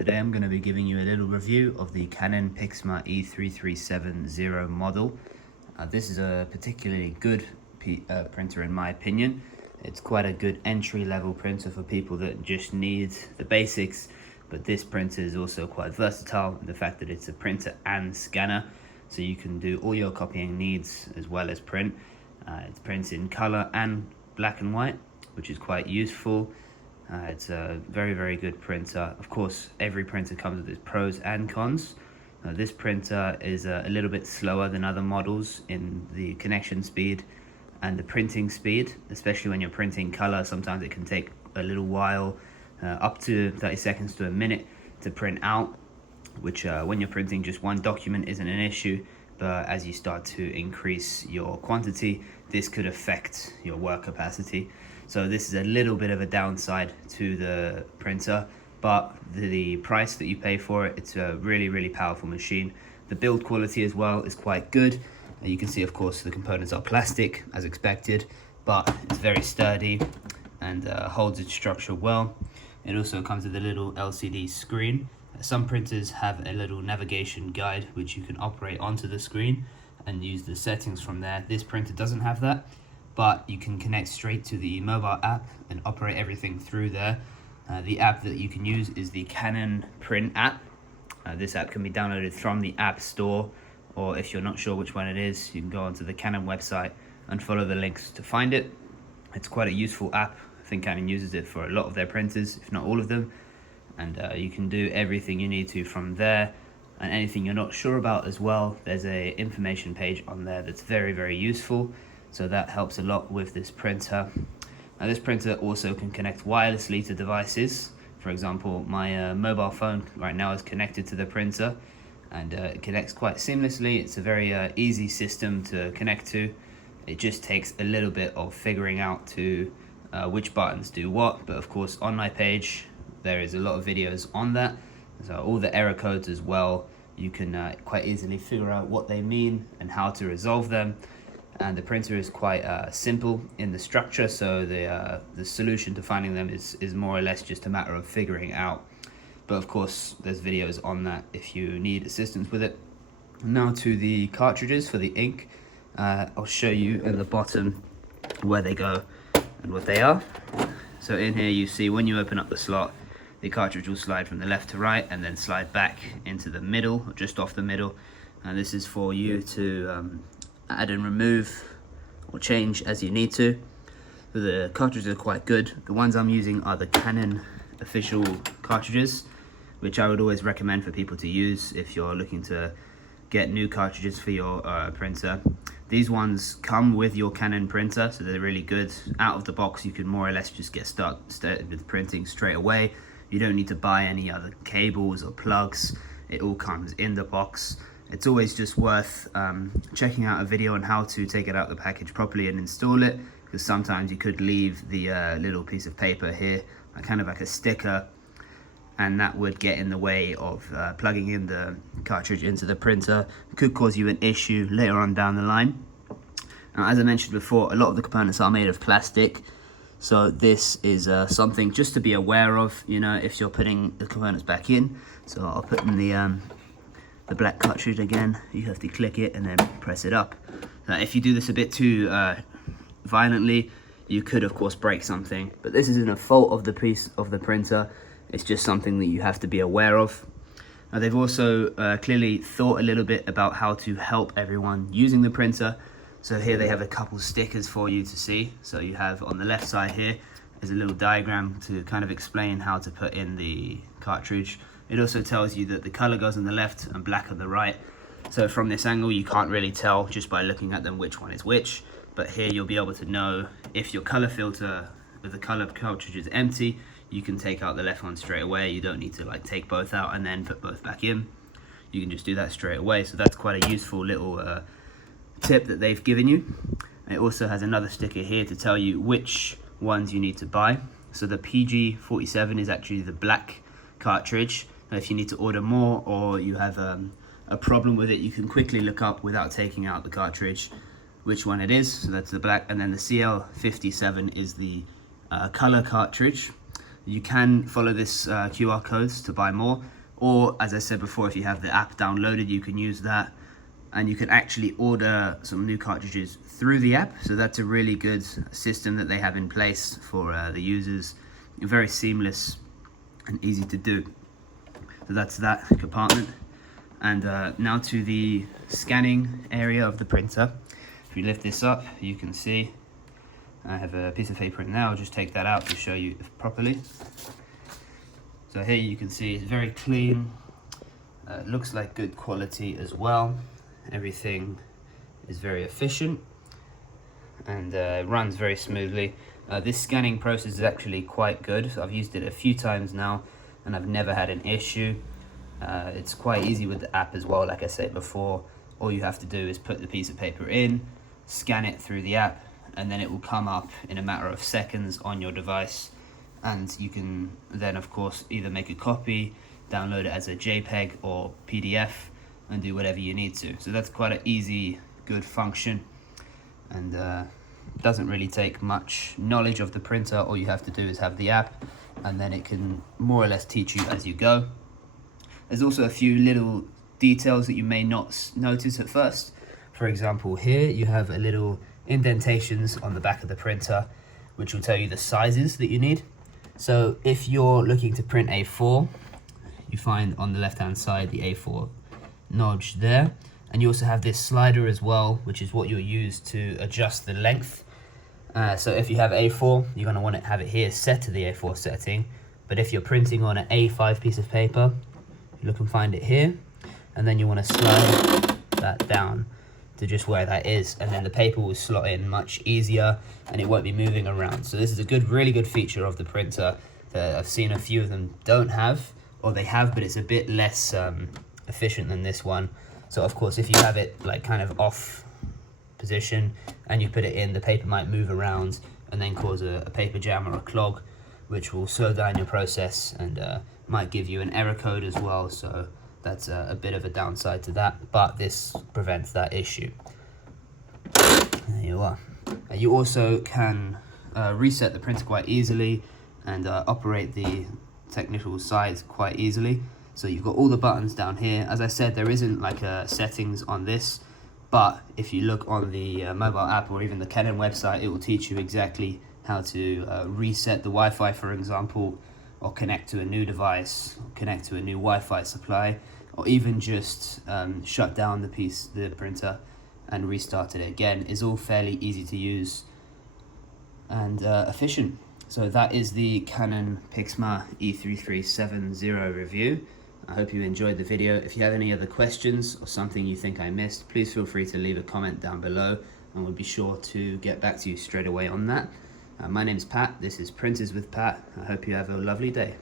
Today I'm going to be giving you a little review of the Canon Pixma E3370 model. This is a particularly good printer in my opinion. It's quite a good entry-level printer for people that just need the basics, but this printer is also quite versatile in the fact that it's a printer and scanner, so you can do all your copying needs as well as print. It prints in color and black and white, which is quite useful. It's a very good printer. Of course, every printer comes with its pros and cons. This printer is a little bit slower than other models in the connection speed and the printing speed, especially when you're printing color. Sometimes it can take a little while, up to 30 seconds to a minute to print out, which when you're printing just one document isn't an issue, but as you start to increase your quantity, this could affect your work capacity. So this is a little bit of a downside to the printer, but the price that you pay for it, it's a really powerful machine. The build quality as well is quite good. You can see, of course, the components are plastic as expected, but it's very sturdy and holds its structure well. It also comes with a little LCD screen. Some printers have a little navigation guide which you can operate onto the screen and use the settings from there. This printer doesn't have that, but you can connect straight to the mobile app and operate everything through there. The app that you can use is the Canon Print app. This app can be downloaded from the App Store, or if you're not sure which one it is, you can go onto the Canon website and follow the links to find it. It's quite a useful app. I think Canon uses it for a lot of their printers, if not all of them. And you can do everything you need to from there, and anything you're not sure about as well, there's a information page on there that's very useful, so that helps a lot with this printer. Now this printer also can connect wirelessly to devices. For example, my mobile phone right now is connected to the printer, and it connects quite seamlessly. It's a very easy system to connect to. It just takes a little bit of figuring out to which buttons do what, but of course on my page there is a lot of videos on that, so all the error codes as well, you can quite easily figure out what they mean and how to resolve them. And the printer is quite simple in the structure, so the solution to finding them is more or less just a matter of figuring out. But of course there's videos on that if you need assistance with it. Now to the cartridges for the ink. I'll show you at the bottom where they go and what they are. So in here you see when you open up the slot, the cartridge will slide from the left to right and then slide back into the middle, or just off the middle. And this is for you to add and remove or change as you need to. So the cartridges are quite good. The ones I'm using are the Canon official cartridges, which I would always recommend for people to use if you're looking to get new cartridges for your printer. These ones come with your Canon printer, so they're really good. Out of the box, you can more or less just get started with printing straight away. You don't need to buy any other cables or plugs. It all comes in the box. It's always just worth checking out a video on how to take it out of the package properly and install it, because sometimes you could leave the little piece of paper here, kind of like a sticker, and that would get in the way of plugging in the cartridge into the printer. It could cause you an issue later on down the line. Now, as I mentioned before, a lot of the components are made of plastic, so this is something just to be aware of, you know, if you're putting the components back in. So I'll put in the black cartridge again. You have to click it and then press it up. Now, if you do this a bit too violently, you could of course break something, but this isn't a fault of the piece of the printer. It's just something that you have to be aware of. Now, they've also clearly thought a little bit about how to help everyone using the printer. So here they have a couple stickers for you to see. So you have on the left side here is a little diagram to kind of explain how to put in the cartridge. It also tells you that the color goes on the left and black on the right. So from this angle you can't really tell just by looking at them which one is which, but here you'll be able to know if your color filter with the color cartridge is empty, you can take out the left one straight away. You don't need to like take both out and then put both back in. You can just do that straight away. So that's quite a useful little tip that they've given you. And it also has another sticker here to tell you which ones you need to buy. So the PG47 is actually the black cartridge. Now, if you need to order more, or you have a problem with it, you can quickly look up without taking out the cartridge which one it is. So that's the black, and then the CL57 is the color cartridge. You can follow this QR codes to buy more, or as I said before, if you have the app downloaded, you can use that, and you can actually order some new cartridges through the app. So that's a really good system that they have in place for the users. Very seamless and easy to do. So that's that compartment. And now to the scanning area of the printer. If you lift this up, you can see I have a piece of paper in there. I'll just take that out to show you properly. So here you can see it's very clean. It looks like good quality as well. Everything is very efficient and runs very smoothly. This scanning process is actually quite good. So I've used it a few times now and I've never had an issue. It's quite easy with the app as well. Like I said before, all you have to do is put the piece of paper in, scan it through the app, and then it will come up in a matter of seconds on your device. And you can then, of course, either make a copy, download it as a JPEG or PDF, and do whatever you need to. So that's quite an easy, good function, and doesn't really take much knowledge of the printer. All you have to do is have the app, and then it can more or less teach you as you go. There's also a few little details that you may not notice at first. For example, here you have a little indentations on the back of the printer, which will tell you the sizes that you need. So if you're looking to print A4, you find on the left-hand side the A4 notch there. And you also have this slider as well, which is what you'll use to adjust the length. So if you have A4, you're going to want to have it here set to the A4 setting. But if you're printing on an A5 piece of paper, you look and find it here, and then you want to slide that down to just where that is, and then the paper will slot in much easier and it won't be moving around. So this is a really good feature of the printer that I've seen a few of them don't have, or they have, but it's a bit less efficient than this one. So of course, if you have it like kind of off position and you put it in, the paper might move around and then cause a paper jam or a clog, which will slow down your process and might give you an error code as well. So that's a bit of a downside to that, but this prevents that issue. There you are. You also can reset the printer quite easily and operate the technical side quite easily. So you've got all the buttons down here. As I said, there isn't like a settings on this, but if you look on the mobile app or even the Canon website, it will teach you exactly how to reset the Wi-Fi, for example, or connect to a new device, connect to a new Wi-Fi supply, or even just shut down the printer and restart it again. Is all fairly easy to use and efficient. So that is the Canon Pixma E3370 review. I hope you enjoyed the video. If you have any other questions or something you think I missed, please feel free to leave a comment down below and we'll be sure to get back to you straight away on that. My name is Pat, this is Printers with Pat. I hope you have a lovely day.